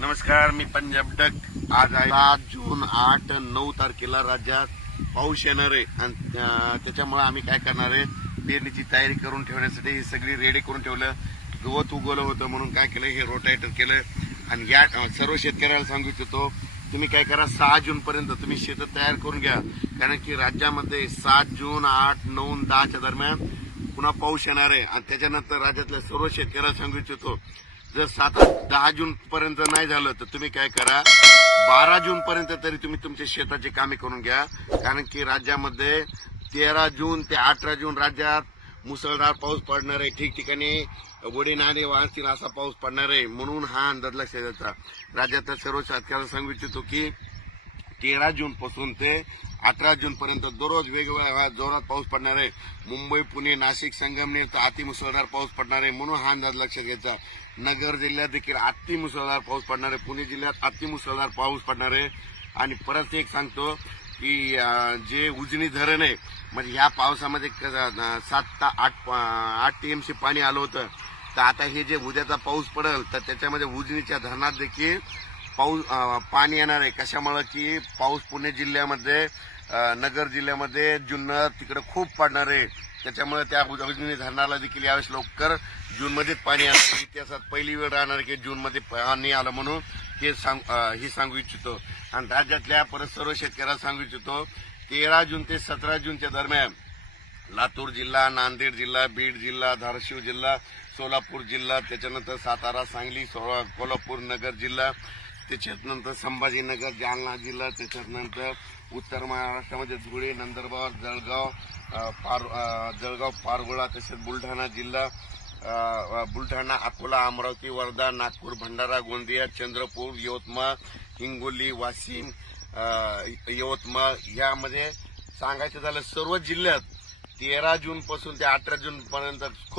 नमस्कार, मी पंजाब डक. आज आहे 7 जून 8-9 तारखेला राज्यात पाऊस येणार आहे आणि त्याच्यामुळे आम्ही काय करणार आहे, पेरणीची तयारी करून ठेवण्यासाठी ही सगळी रेडी करून ठेवलं. गवत उगवलं होतं म्हणून काय केलं, हे रोटायटर केलं. आणि या सर्व शेतकऱ्याला सांगू इच्छितो, तुम्ही काय करा, 6 जून पर्यंत तुम्ही शेत तयार करून घ्या. कारण की राज्यामध्ये 7 जून 8, 9, 10च्या दरम्यान पुन्हा पाऊस येणार आहे. आणि त्याच्यानंतर राज्यातल्या सर्व शेतकऱ्याला सांगू इच्छितो, जर 7-10 जून पर्यंत नाही झालं तर तुम्ही काय करा, 12 जून पर्यंत तरी तुम्ही तुमच्या शेताची कामे करून घ्या. कारण की राज्यामध्ये 13 जून ते 18 जून राज्यात मुसळधार पाऊस पडणार आहे. ठिकठिकाणी वडी नाणे वाहतील असा पाऊस पडणार आहे. म्हणून हा अंदाज लक्षात द्यायचा. राज्यातल्या सर्व शेतकऱ्याला सांगू इच्छितो की 13 जून पासून ते 18 जून पर्यंत दररोज वेगवेगळ्या जोरात पाऊस पडणार आहे. मुंबई, पुणे, नाशिक, संगमनेर तर अतिमुसळधार पाऊस पडणार आहे. म्हणून हा अंदाज लक्षात घ्यायचा. नगर जिल्ह्यात देखील अतिमुसळधार पाऊस पडणार आहे. पुणे जिल्ह्यात अतिमुसळधार पाऊस पडणार आहे. आणि परत एक सांगतो की जे उजनी धरण आहे, म्हणजे ह्या पावसामध्ये 7 ते 8 टीएमसी पाणी आलं होतं. तर आता हे जे उद्याचा पाऊस पडेल तर त्याच्यामध्ये उजनीच्या धरणात देखील पाणी येणार आहे. कशामुळे की पाऊस पुणे जिल्ह्यामध्ये, नगर जिल्ह्यामध्ये, जुन्नर तिकडे खूप पडणार आहे. त्याच्यामुळे त्या उजनी धरणाला देखील यावेळेस लवकर जूनमध्येच पाणी येणार. इतिहासात पहिली वेळ राहणार की जूनमध्ये पाणी आलं. म्हणून हे सांगू इच्छितो. आणि राज्यातल्या परत सर्व शेतकऱ्याला सांगू इच्छितो, 13 जून ते 17 जूनच्या दरम्यान लातूर जिल्हा, नांदेड जिल्हा, बीड जिल्हा, धाराशिव जिल्हा, सोलापूर जिल्हा, त्याच्यानंतर सातारा, सांगली, कोल्हापूर नगर जिल्हा, त्याच्यानंतर संभाजीनगर, जालना जिल्हा, त्याच्यानंतर उत्तर महाराष्ट्रामध्ये धुळे, नंदुरबार, जळगाव, पारगोळा, तसेच बुलढाणा जिल्हा, बुलढाणा, अकोला, अमरावती, वर्धा, नागपूर, भंडारा, गोंदिया, चंद्रपूर, यवतमाळ, हिंगोली, वाशिम, यवतमाळ यामध्ये सांगायचं झालं सर्व जिल्ह्यात 13 जून पासून ते 18 जून पर्यंत खूप